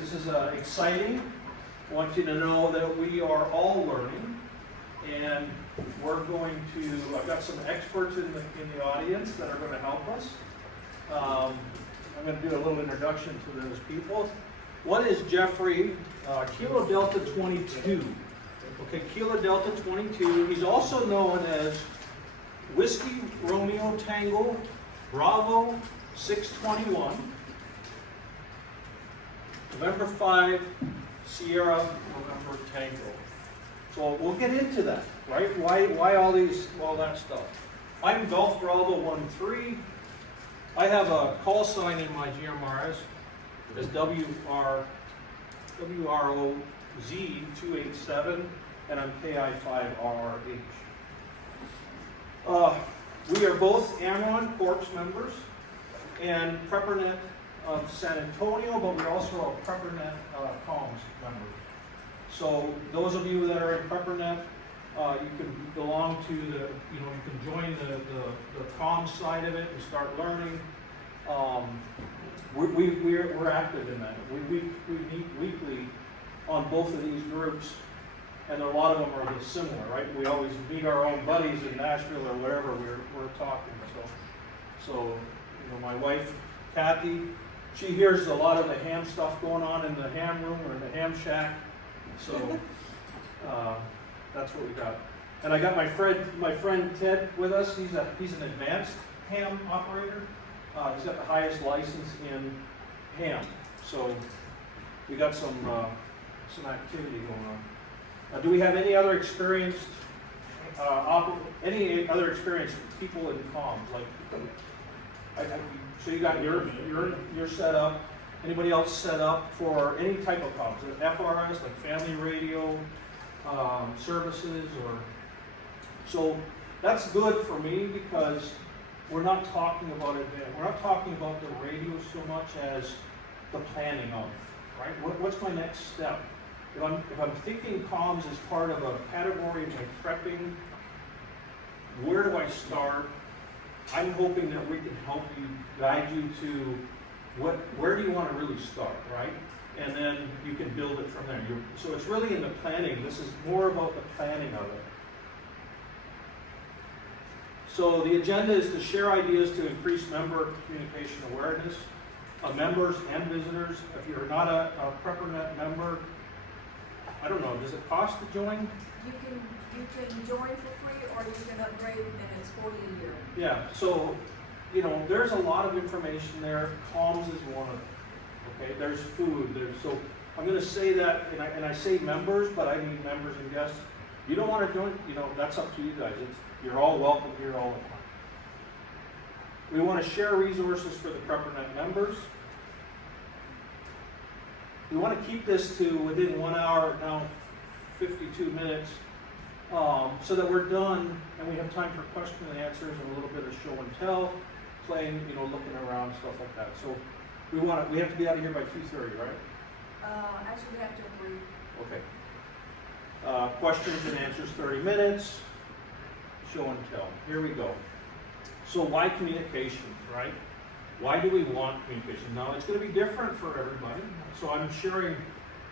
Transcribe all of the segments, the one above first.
This is exciting. I want you to know that we are all learning, and we're going to, I've got some experts in the audience that are going to help us. I'm going to do a little introduction to those people. One is Jeffrey, Kilo Delta 22. Okay, Kilo Delta 22. He's also known as Whiskey Romeo Tango Bravo 621. November 5, Sierra November Tango. So we'll get into that, right? Why all that stuff? I'm Golf Bravo 13. I have a call sign in my Gmrs as WROZ 287, and I'm KI5RRH. We are both Amron Corps members and Preppernet of San Antonio, but we're also a Preppernet comms members. So those of you that are in Preppernet, you can belong to the, you can join the comms side of it and start learning. We're active in that. We meet weekly on both of these groups, and a lot of them are similar, right? We always meet our own buddies in Nashville or wherever we're talking. So my wife, Kathy, she hears a lot of the ham stuff going on in the ham room or in the ham shack. So that's what we got. And I got my friend Ted with us. He's an advanced ham operator. He's got the highest license in ham. So we got some activity going on. Do we have any other experienced people in comms? So you got your setup. Anybody else set up for any type of comms? FRS, like family radio services, or so that's good for me because we're not talking about it. We're not talking about the radio so much as the planning of, right? What's my next step? If I'm thinking comms as part of a category of my prepping, where do I start? I'm hoping that we can help you, guide you to where do you want to really start, right? And then you can build it from there. So it's really in the planning. This is more about the planning of it. So the agenda is to share ideas to increase member communication awareness, members and visitors. If you're not a Preppernet member, I don't know, does it cost to join? You can join for free, or you can upgrade, and it's $40 a year. Yeah, so, there's a lot of information there. Comms is one of them, okay? There's food, so I'm gonna say that, and I say members, but I mean members and guests. You don't wanna join, that's up to you guys. You're all welcome here all the time. We wanna share resources for the Preppernet members. We want to keep this to within 1 hour, now 52 minutes, so that we're done and we have time for question and answers and a little bit of show and tell, playing, looking around, stuff like that. So we have to be out of here by 2:30, right? Actually, we have to agree. Okay. Questions and answers 30 minutes, show and tell. Here we go. So why communication, right? Why do we want communication? Now, it's going to be different for everybody. So I'm sharing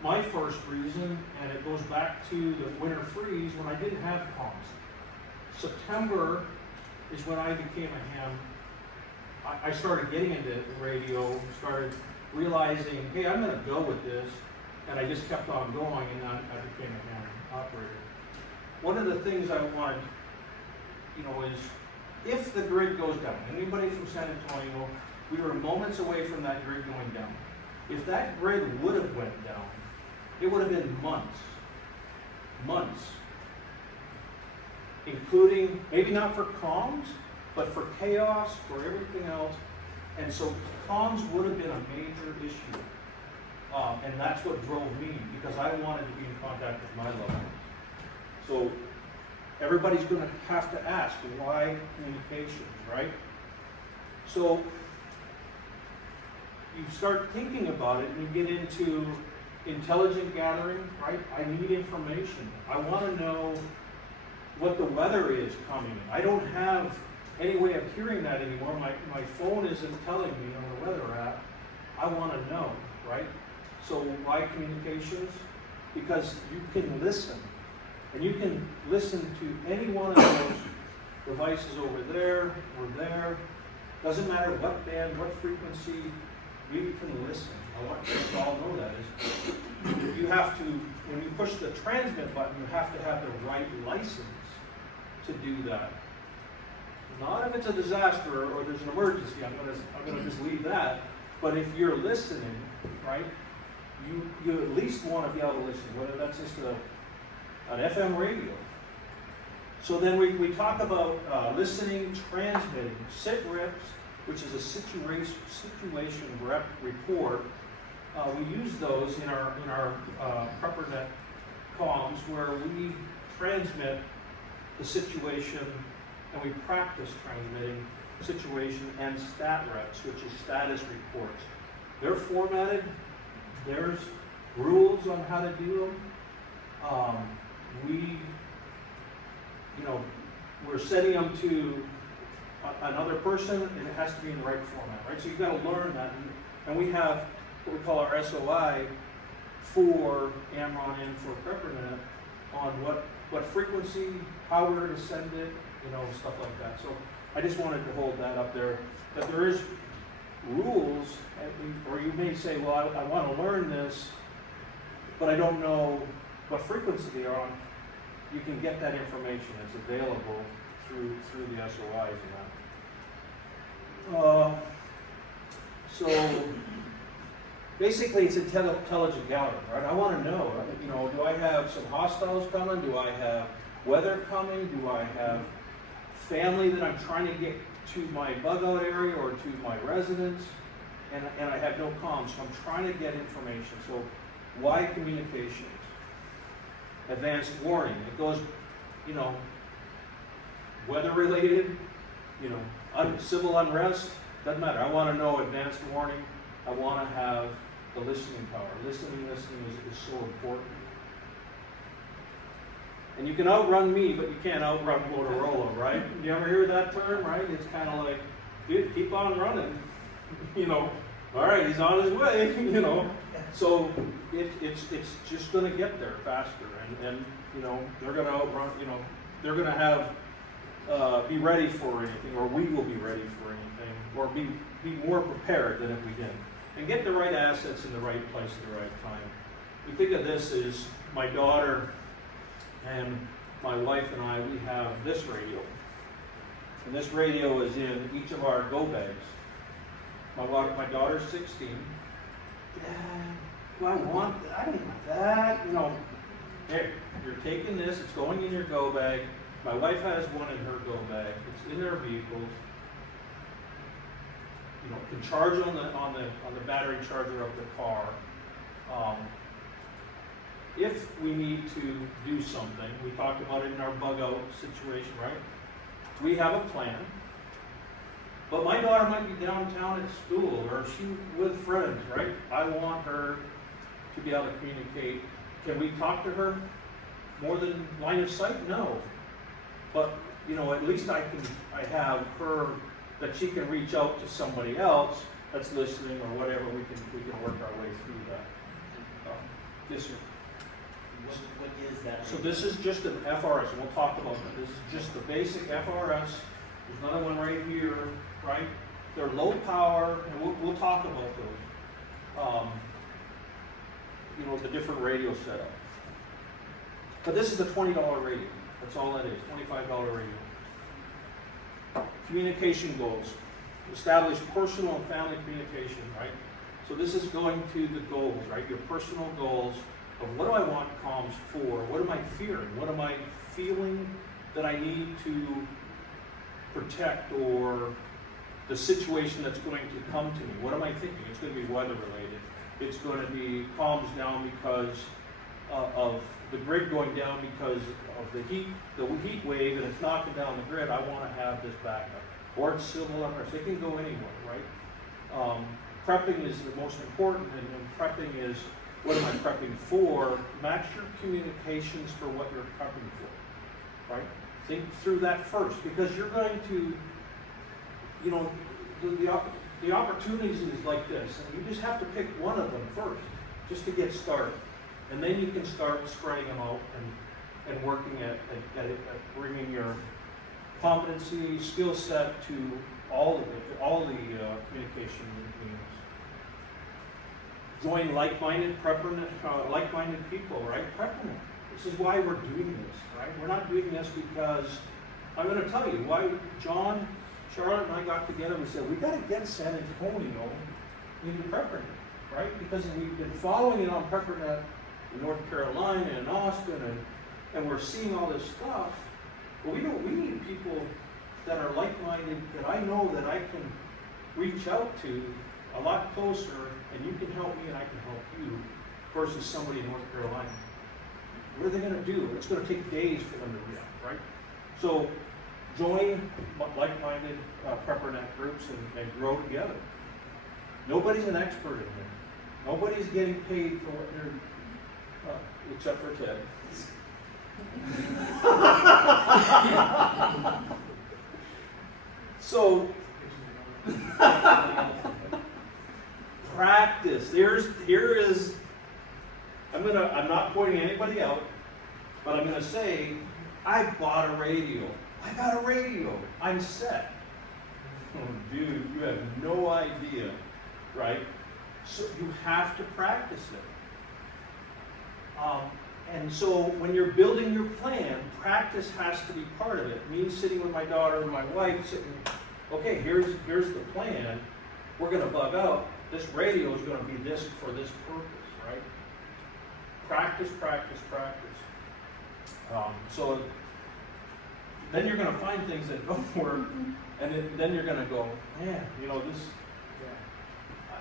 my first reason, and it goes back to the winter freeze when I didn't have comms. September is when I became a ham. I started getting into radio, started realizing, hey, I'm going to go with this, and I just kept on going, and I became a ham operator. One of the things I wanted, is if the grid goes down, anybody from San Antonio, we were moments away from that grid going down. If that grid would have went down, it would have been months, including, maybe not for comms, but for chaos, for everything else. And so comms would have been a major issue. And that's what drove me, because I wanted to be in contact with my loved ones. So everybody's going to have to ask, why communications, right? So you start thinking about it and you get into intelligent gathering, right? I need information. I want to know what the weather is coming. I don't have any way of hearing that anymore. My phone isn't telling me on the weather app. I want to know, right? So why communications? Because you can listen. And you can listen to any one of those devices over there or there. Doesn't matter what band, what frequency, you can listen. I want you to all know that is you have to, when you push the transmit button, you have to have the right license to do that. Not if it's a disaster or there's an emergency, I'm gonna just leave that. But if you're listening, right, you at least want to be able to listen, whether that's just an FM radio. So then we talk about listening, transmitting, sit reps, which is a situation rep report. We use those in our Preppernet comms where we transmit the situation and we practice transmitting situation and stat reps, which is status reports. They're formatted. There's rules on how to do them. We're sending them to another person, and it has to be in the right format, right? So you've got to learn that, and we have what we call our SOI for Amron and for Preppernet on what frequency, how we're going to send it, stuff like that. So I just wanted to hold that up there, that there is rules, or you may say, well, I want to learn this, but I don't know what frequency they are on. You can get that information. It's available through the SOIs and that. So basically, it's intelligent gathering, right? I want to know, do I have some hostiles coming? Do I have weather coming? Do I have family that I'm trying to get to my bug out area or to my residence? And I have no comms, so I'm trying to get information. So why communications? Advanced warning. It goes, weather related, civil unrest, doesn't matter. I want to know advanced warning. I want to have the listening power. Listening is so important. And you can outrun me, but you can't outrun Motorola, right? You ever hear that term, right? It's kind of like, dude, keep on running. All right, he's on his way, So it's just going to get there faster, and they're going to outrun. They're going to have be ready for anything, or we will be ready for anything, or be more prepared than if we didn't, and get the right assets in the right place at the right time. We think of this as my daughter and my wife and I. We have this radio, and this radio is in each of our go bags. My daughter's 16. Dad, do I want that? I don't want that. Here, you're taking this. It's going in your go bag. My wife has one in her go bag. It's in their vehicles. Can charge on the battery charger of the car. If we need to do something, we talked about it in our bug out situation, right? We have a plan. But my daughter might be downtown at school, or she with friends, right? I want her to be able to communicate. Can we talk to her more than line of sight? No. But at least I have her that she can reach out to somebody else that's listening or whatever. We can work our way through that. Yes, sir. What is that? So this is just an FRS, and we'll talk about that. This is just the basic FRS. There's another one right here, right? They're low power, and we'll talk about those. The different radio setup. But this is the $20 radio. That's all that is, $25 radio. Communication goals. Establish personal and family communication, right? So this is going to the goals, right? Your personal goals of what do I want comms for? What am I fearing? What am I feeling that I need to protect, or the situation that's going to come to me? What am I thinking? It's going to be weather related. It's going to be comms down because of the grid going down because of the heat wave, and it's knocking down the grid. I want to have this backup. Or it's civil unrest. It can go anywhere, right? Prepping is the most important, and prepping is, what am I prepping for? Match your communications for what you're prepping for, right? Think through that first, because you're going to, the opportunities is like this, and you just have to pick one of them first. just to get started. And then you can start spreading them out and working at bringing your competency, skill set to all the communication means. Join like-minded like-minded people, right? Preppernet. This is why we're doing this, right? We're not doing this because, I'm going to tell you why John, Charlotte, and I got together and we said, we got to get San Antonio into Preppernet, right? Because we've been following it on Preppernet in North Carolina and Austin, and we're seeing all this stuff. But we need people that are like-minded, that I know that I can reach out to a lot closer, and you can help me and I can help you, versus somebody in North Carolina. What are they going to do? It's going to take days for them to react, right? So join like-minded Preppernet groups and grow together. Nobody's an expert in here. Nobody's getting paid for what they're, except for Ted. So practice. Here is. I'm not pointing anybody out, but I'm gonna say, I bought a radio. I got a radio. I'm set. Oh, dude, you have no idea, right? So you have to practice it. And so when you're building your plan, practice has to be part of it. Me sitting with my daughter and my wife sitting, okay, here's the plan. We're gonna bug out. This radio is gonna be this for this purpose, right? Practice, practice, practice. So then you're gonna find things that don't work, and then you're gonna go, man, this,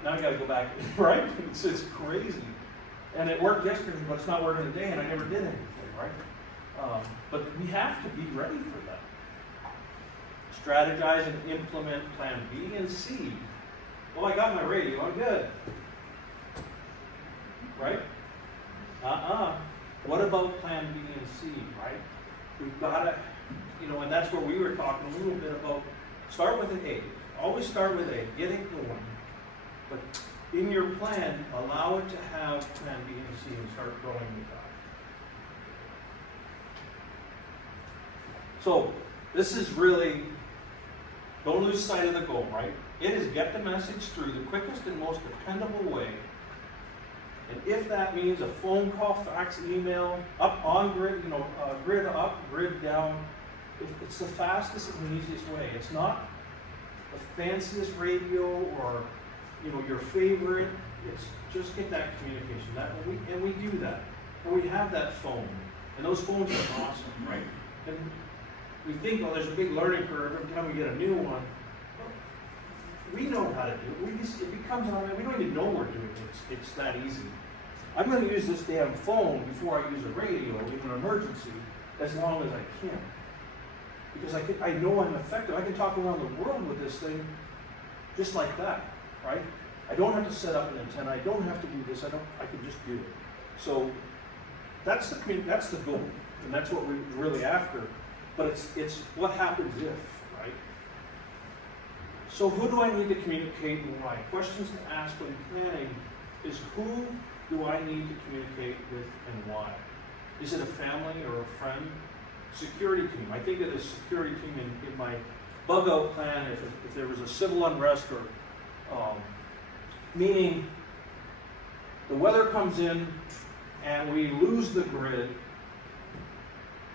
now I gotta go back, right? It's crazy. And it worked yesterday, but it's not working today, and I never did anything, right? But we have to be ready for that. Strategize and implement plan B and C. Well, I got my radio, I'm good. Right? What about plan B and C, right? We've got to, and that's where we were talking a little bit about, start with an A. Always start with A, get it going. But in your plan, allow it to have plan B and C and start growing with that. So this is really, don't lose sight of the goal, right? It is get the message through the quickest and most dependable way. And if that means a phone call, fax, email, up on grid, grid up, grid down, it's the fastest and easiest way. It's not the fanciest radio or your favorite. It's just get that communication. And we do that. And we have that phone. And those phones are awesome, right? And we think, there's a big learning curve every time we get a new one. We know how to do it. It becomes automatic. We don't even know we're doing it. It's that easy. I'm going to use this damn phone before I use a radio in an emergency as long as I can. Because I know I'm effective. I can talk around the world with this thing just like that, right? I don't have to set up an antenna. I don't have to do this. I can just do it. So that's the goal, and that's what we're really after. But it's what happens if, right? So who do I need to communicate and why? Questions to ask when planning is, who do I need to communicate with and why? Is it a family or a friend? Security team. I think of the security team in my bug out plan if there was a civil unrest or meaning the weather comes in and we lose the grid.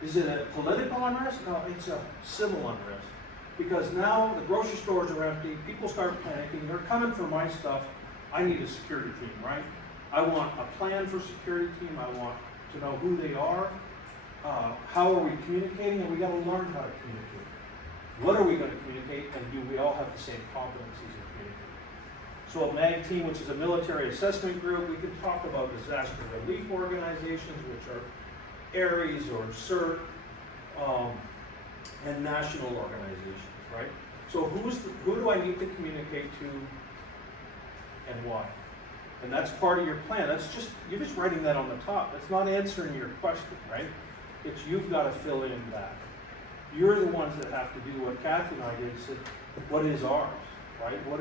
Is it a political unrest? No, it's a civil unrest. Because now the grocery stores are empty, people start panicking, they're coming for my stuff. I need a security team, right? I want a plan for security team. I want to know who they are. How are we communicating? And we got to learn how to communicate. What are we going to communicate? And do we all have the same competencies in communicating? So a MAG team, which is a military assessment group, we can talk about disaster relief organizations, which are ARES or CERT, and national organizations, right? So who do I need to communicate to and why? And that's part of your plan. You're just writing that on the top. That's not answering your question, right? It's you've got to fill in that. You're the ones that have to do what Kathy and I did, said, what is ours, right? What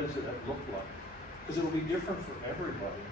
does it look like? Because it'll be different for everybody.